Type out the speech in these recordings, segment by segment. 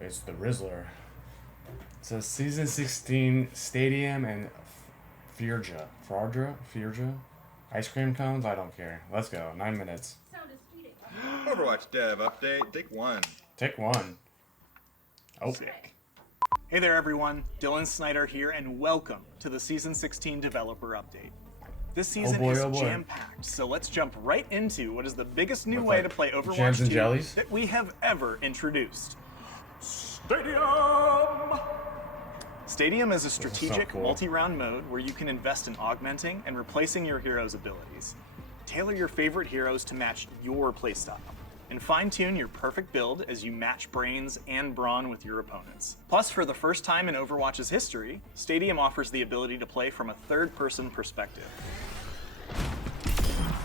It's the Rizzler. It says Season 16 Stadium and Fierja? Ice cream cones? I don't care. Let's go. 9 minutes. Overwatch dev update. Take one. Take one. Oh. Sick. Hey there everyone, Dylan Snyder here, and welcome to the Season 16 Developer Update. This season is jam-packed, so let's jump right into what is the biggest new way to play Overwatch 2 that we have ever introduced. Stadium! Stadium is a strategic, multi-round mode where you can invest in augmenting and replacing your heroes' abilities. Tailor your favorite heroes to match your playstyle, and fine-tune your perfect build as you match brains and brawn with your opponents. Plus, for the first time in Overwatch's history, Stadium offers the ability to play from a third-person perspective.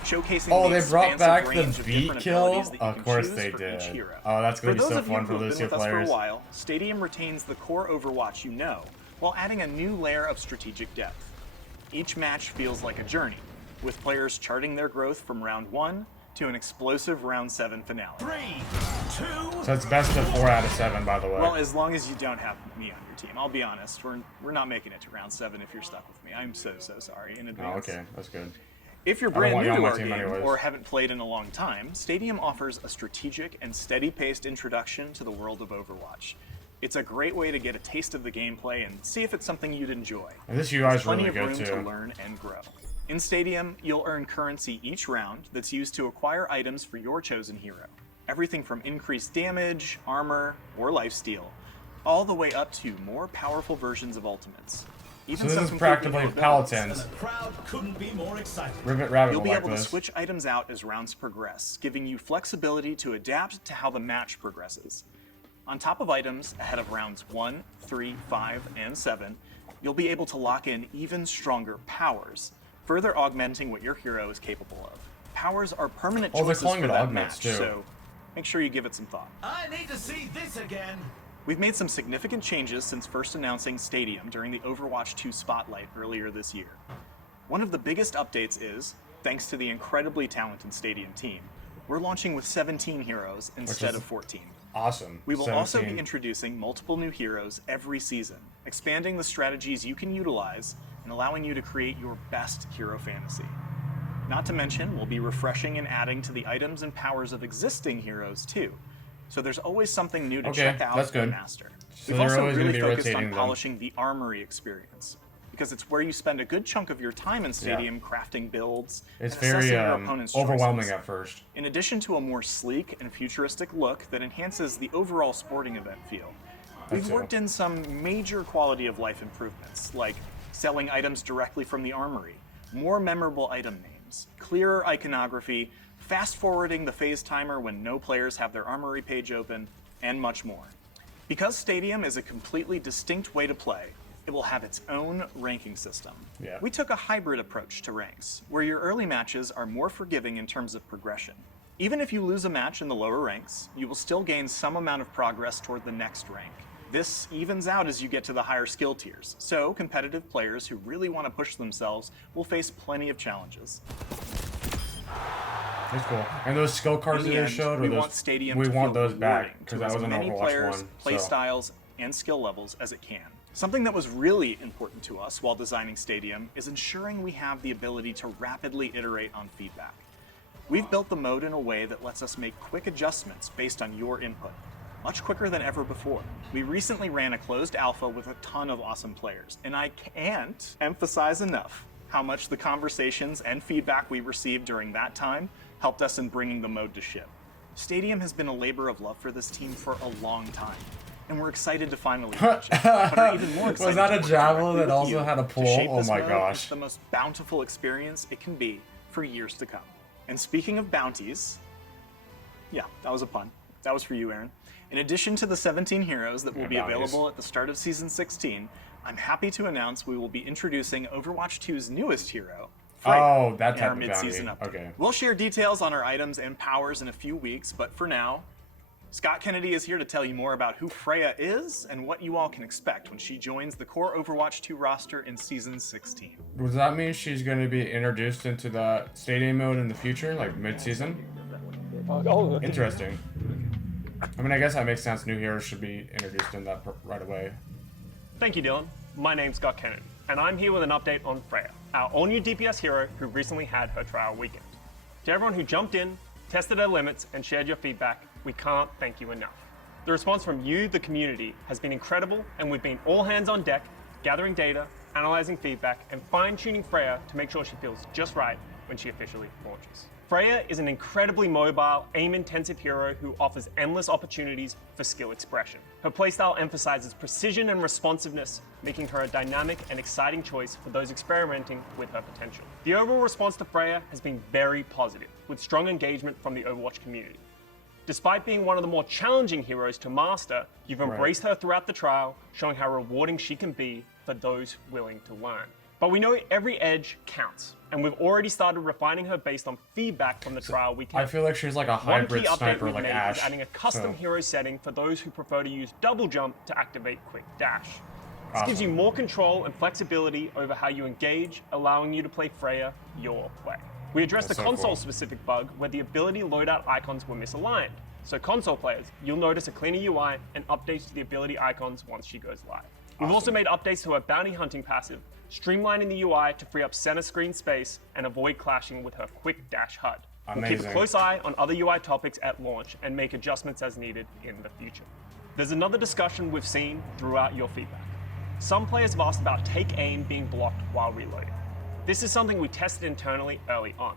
Showcasing they brought back the beat kill? Of course they did. Oh, that's going to be so fun for Lucio players. For a while, Stadium retains the core Overwatch you know, while adding a new layer of strategic depth. Each match feels like a journey, with players charting their growth from round 1 to an explosive round 7 finale. 3, 2. So it's best of 4 out of 7, by the way. Well, as long as you don't have me on your team. I'll be honest, we're not making it to round 7 if you're stuck with me. I'm so sorry in advance. Oh, okay, that's good. If you're brand new to our game or haven't played in a long time, Stadium offers a strategic and steady-paced introduction to the world of Overwatch. It's a great way to get a taste of the gameplay and see if it's something you'd enjoy. And this UI is really good too. Plenty of room to learn and grow. In Stadium, you'll earn currency each round that's used to acquire items for your chosen hero. Everything from increased damage, armor, or lifesteal, all the way up to more powerful versions of ultimates. Even so this is practically Paladins. The crowd couldn't be more excited. Rabbit You'll be able to switch items out as rounds progress, giving you flexibility to adapt to how the match progresses. On top of items ahead of rounds 1, 3, 5, and 7, you'll be able to lock in even stronger powers, further augmenting what your hero is capable of. Powers are permanent choices for that match, so make sure you give it some thought. I need to see this again. We've made some significant changes since first announcing Stadium during the Overwatch 2 Spotlight earlier this year. One of the biggest updates is, thanks to the incredibly talented Stadium team, we're launching with 17 heroes instead of 14. Awesome. We will also be introducing multiple new heroes every season, expanding the strategies you can utilize and allowing you to create your best hero fantasy. Not to mention, we'll be refreshing and adding to the items and powers of existing heroes too. So there's always something new to check out and master. So we've also really focused on polishing the armory experience, because it's where you spend a good chunk of your time in Stadium crafting builds and assessing your opponent's overwhelming choices. at first. In addition to a more sleek and futuristic look that enhances the overall sporting event feel, we've worked in some major quality of life improvements, like selling items directly from the armory, more memorable item names, clearer iconography, fast-forwarding the phase timer when no players have their armory page open, and much more. Because Stadium is a completely distinct way to play, it will have its own ranking system. We took a hybrid approach to ranks, where your early matches are more forgiving in terms of progression. Even if you lose a match in the lower ranks, you will still gain some amount of progress toward the next rank. This evens out as you get to the higher skill tiers, so competitive players who really want to push themselves will face plenty of challenges. That's cool. And those skill cards that they showed, we want those back, because that was an Overwatch one. Play styles and skill levels as it can. Something that was really important to us while designing Stadium is ensuring we have the ability to rapidly iterate on feedback. We've built the mode in a way that lets us make quick adjustments based on your input, much quicker than ever before. We recently ran a closed alpha with a ton of awesome players, and I can't emphasize enough how much the conversations and feedback we received during that time helped us in bringing the mode to ship. Stadium has been a labor of love for this team for a long time, and we're excited to finally launch it. But we're even more excited was that a javelin that also had a pull? Oh my gosh. It's the most bountiful experience it can be for years to come. And speaking of bounties, yeah, that was a pun. That was for you, Aaron. In addition to the 17 heroes that will be available at the start of Season 16, I'm happy to announce we will be introducing Overwatch 2's newest hero, that type in our of mid-season bounty. update. Okay. We'll share details on our items and powers in a few weeks, but for now, Scott Kennedy is here to tell you more about who Freya is and what you all can expect when she joins the core Overwatch 2 roster in Season 16. Does that mean she's going to be introduced into the Stadium mode in the future, like mid-season? Interesting. I mean, I guess that makes sense. New heroes should be introduced in that right away. Thank you, Dylan. My name's Scott Kennedy, and I'm here with an update on Freya, our all-new DPS hero who recently had her trial weekend. To everyone who jumped in, tested her limits, and shared your feedback, we can't thank you enough. The response from you, the community, has been incredible, and we've been all hands on deck, gathering data, analyzing feedback, and fine-tuning Freya to make sure she feels just right when she officially launches. Freya is an incredibly mobile, aim-intensive hero who offers endless opportunities for skill expression. Her playstyle emphasizes precision and responsiveness, making her a dynamic and exciting choice for those experimenting with her potential. The overall response to Freya has been very positive, with strong engagement from the Overwatch community. Despite being one of the more challenging heroes to master, you've embraced her throughout the trial, showing how rewarding she can be for those willing to learn. But we know every edge counts, and we've already started refining her based on feedback from the trial weekend. I feel like she's like a hybrid sniper like Ash. Is adding a custom hero setting for those who prefer to use double jump to activate quick dash. This gives you more control and flexibility over how you engage, allowing you to play Freya your way. We addressed the console-specific bug where the ability loadout icons were misaligned. So console players, you'll notice a cleaner UI and updates to the ability icons once she goes live. We've also made updates to her bounty hunting passive, streamlining the UI to free up center screen space and avoid clashing with her quick dash HUD. We'll keep a close eye on other UI topics at launch and make adjustments as needed in the future. There's another discussion we've seen throughout your feedback. Some players have asked about take aim being blocked while reloading. This is something we tested internally early on.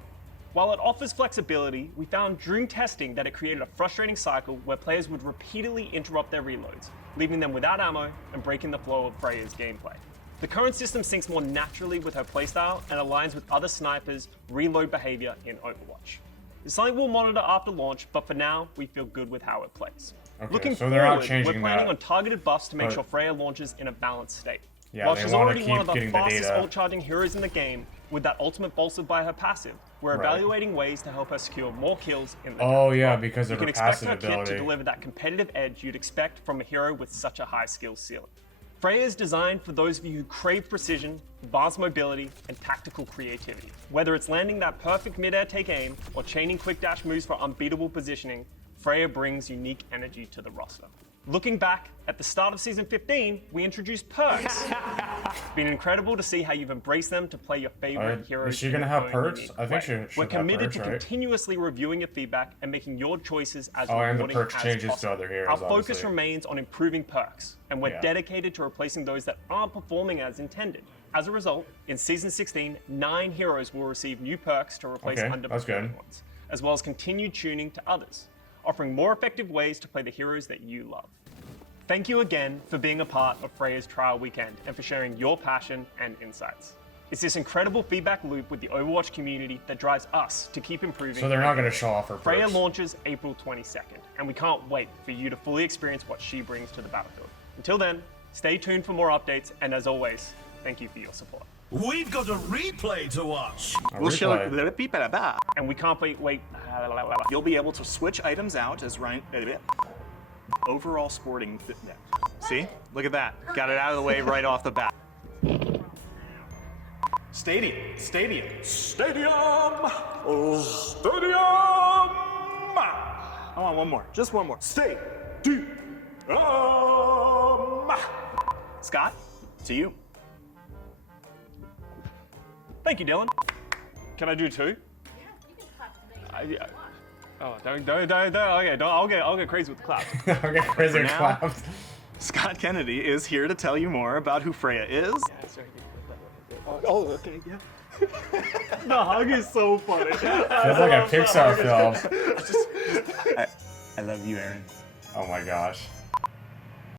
While it offers flexibility, we found during testing that it created a frustrating cycle where players would repeatedly interrupt their reloads, leaving them without ammo and breaking the flow of Freya's gameplay. The current system syncs more naturally with her playstyle and aligns with other snipers' reload behavior in Overwatch. It's something we'll monitor after launch, but for now, we feel good with how it plays. Looking so they're not forward, changing we're planning on targeted buffs to make sure Freya launches in a balanced state. Yeah, While she's already one of the getting fastest ult-charging heroes in the game, with that ultimate bolstered by her passive, we're evaluating ways to help her secure more kills in the game. Because of her passive ability. You can expect her kit to deliver that competitive edge you'd expect from a hero with such a high skill ceiling. Freya is designed for those of you who crave precision, advanced mobility, and tactical creativity. Whether it's landing that perfect mid-air take aim or chaining quick dash moves for unbeatable positioning, Freya brings unique energy to the roster. Looking back, at the start of Season 15, we introduced perks. It's been incredible to see how you've embraced them to play your favorite heroes. Is she going to have perks? I think she should We're committed to continuously reviewing your feedback and making your choices as and rewarding the perks as changes possible. to other heroes, Our focus remains on improving perks, and we're Yeah. dedicated to replacing those that aren't performing as intended. As a result, in Season 16, 9 heroes will receive new perks to replace underperforming ones, as well as continued tuning to others, offering more effective ways to play the heroes that you love. Thank you again for being a part of Freya's trial weekend and for sharing your passion and insights. It's this incredible feedback loop with the Overwatch community that drives us to keep improving. So they're not going to show off her perks. Freya launches April 22nd, and we can't wait for you to fully experience what she brings to the battlefield. Until then, stay tuned for more updates, and as always, thank you for your support. We've got a replay to watch. We'll show and we can't wait. You'll be able to switch items out as Ryan. Overall sporting fitness. See? Look at that. Got it out of the way right off the bat. Stadium. I want one more. Just one more. Stadium. Scott, to you. Thank you, Dylan. Can I do 2? Yeah, you can clap to make it. Oh, don't. Okay, I'll get crazy with the clap. I'll get crazy with now- claps. Scott Kennedy is here to tell you more about who Freya is. Oh, okay, yeah. The hug is so funny. Feels like a Pixar film. I love you, Aaron. Oh my gosh.